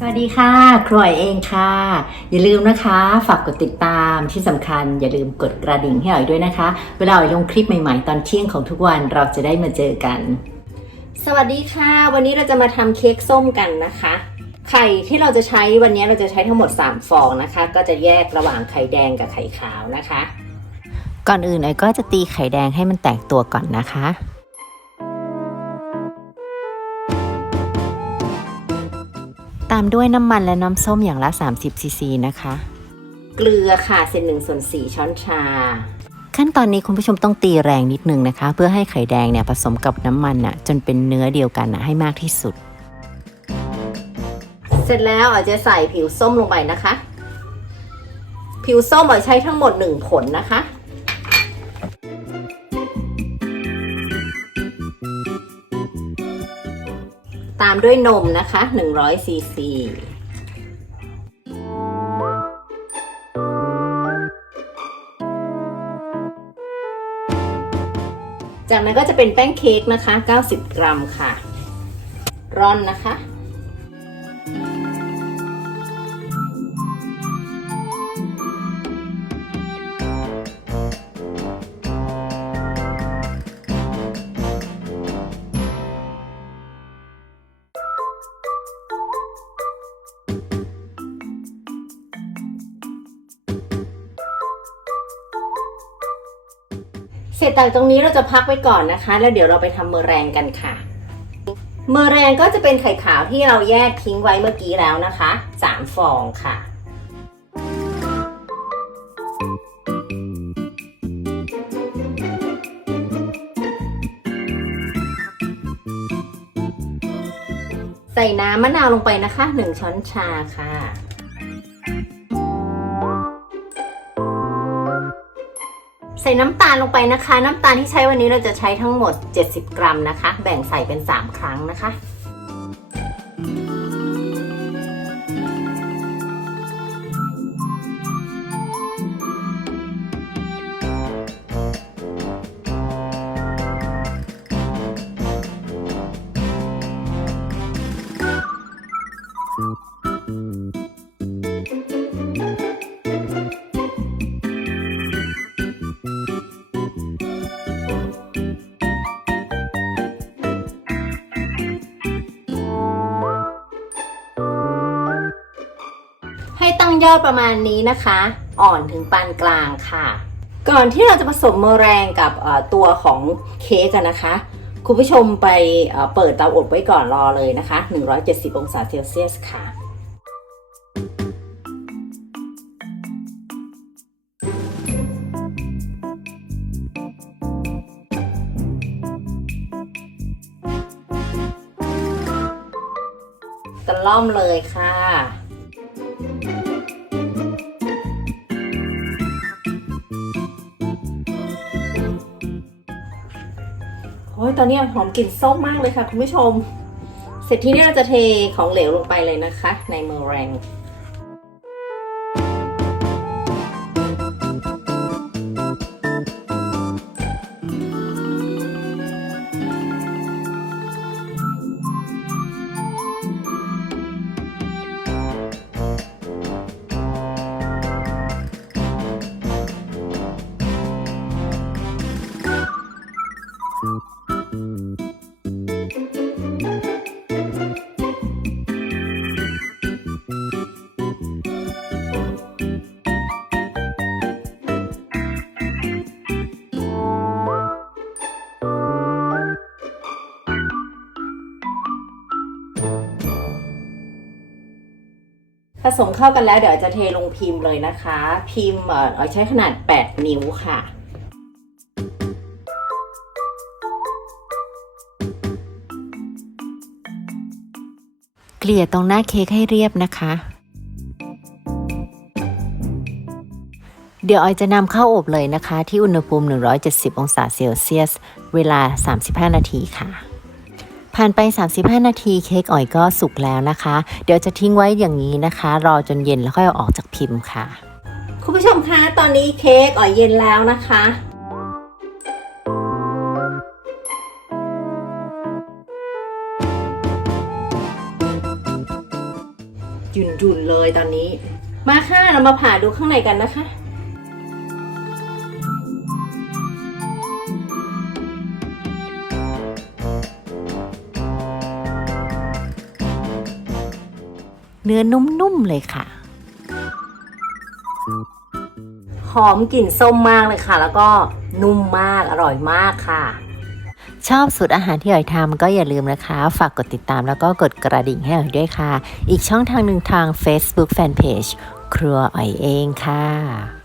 สวัสดีค่ะ ครวยเองค่ะ อย่าลืมนะคะ ฝากกดติดตามที่สำคัญ อย่าลืมกดกระดิ่งให้อ๋อยด้วยนะคะ เวลาอ๋อยลงคลิปใหม่ๆ ตอนเที่ยงของทุกวันเราจะได้มาเจอกัน สวัสดีค่ะ วันนี้เราจะมาทำเค้กส้มกันนะคะ ไข่ที่เราจะใช้วันนี้เราจะใช้ทั้งหมด 3 ฟองนะคะ ก็จะแยกระหว่างไข่แดงกับไข่ขาวนะคะ ก่อนอื่นอ๋อยก็จะตีไข่แดงให้มันแตกตัวก่อนนะคะามด้วยน้ำมันและน้ำส้มอย่างละ 30ซีซีนะคะ เกลือค่ะเศษหนึ่งส่วนสี่ช้อนชา ขั้นตอนนี้คุณผู้ชมต้องตีแรงนิดนึงนะคะ เพื่อให้ไข่แดงเนี่ยผสมกับน้ำมันน่ะจนเป็นเนื้อเดียวกันน่ะให้มากที่สุด เสร็จแล้วอ๋อยจะใส่ผิวส้มลงไปนะคะ ผิวส้มอ๋อยใช้ทั้งหมด1ผลนะคะามด้วยนมนะคะ100ซีซีจากนั้นก็จะเป็นแป้งเค้กนะคะ 90 กรัมค่ะ ร่อนนะคะ เสร็จจากตรงนี้เราจะพักไว้ก่อนนะคะ แล้วเดี๋ยวเราไปทำเมอแรงกันค่ะ เมอแรงก็จะเป็นไข่ขาวที่เราแยกทิ้งไว้เมื่อกี้แล้วนะคะ3ฟองค่ะใส่น้ำมะนาวลงไปนะคะ 1 ช้อนชาค่ะ ใส่น้ำตาลลงไปนะคะ น้ำตาลที่ใช้วันนี้เราจะใช้ทั้งหมด 70 กรัมนะคะ แบ่งใส่เป็น 3 ครั้งนะคะให้ ยอดประมาณนี้นะคะ อ่อนถึงปานกลางค่ะ ก่อนที่เราจะผสมเมอแรงกับตัวของเค้กกันนะคะ คุณผู้ชมไปเอ่อเปิดเตาอบไว้ก่อนรอเลยนะคะ 170 องศาเซลเซียสค่ะตะล่อมเลยค่ะ ตอนนี้หอมกลิ่นส้มมากเลยค่ะ คุณผู้ชม เสร็จที่นี่เราจะเทของเหลวลงไปเลยนะคะ ในเมอแรง ผสมเข้ากันแล้วเดี๋ยวจะเทลงพิมพ์เลยนะคะ พิมพ์เอาใช้ขนาด 8 นิ้วค่ะ ลี่ยตรงหน้าเค้กให้เรียบนะคะ เดี๋ยวออยจะนำเข้าอบเลยนะคะ ที่อุณหภูมิ 170 องศาเซลเซียส เวลา 35 นาทีค่ะ ผ่านไป 35 นาทีเค้กอ่อยก็สุกแล้วนะคะ เดี๋ยวจะทิ้งไว้อย่างนี้นะคะ รอจนเย็นแล้วค่อยเอาออกจากพิมพ์ค่ะ คุณผู้ชมคะตอนนี้เค้กอ่อยเย็นแล้วนะคะ หยุ่นๆเลยตอนนี้ มาค่ะเรามาผ่าดูข้างในกันนะคะเนื้อนุ่มๆเลยค่ะ หอมกลิ่นส้มมากเลยค่ะ แล้วก็นุ่มมาก อร่อยมากค่ะ ชอบสูตรอาหารที่อ๋อยทำก็อย่าลืมนะคะ ฝากกดติดตามแล้วก็กดกระดิ่งให้อ๋อยด้วยค่ะ อีกช่องทางหนึ่งทาง Facebook Fanpage ครัวอ๋อยเองค่ะ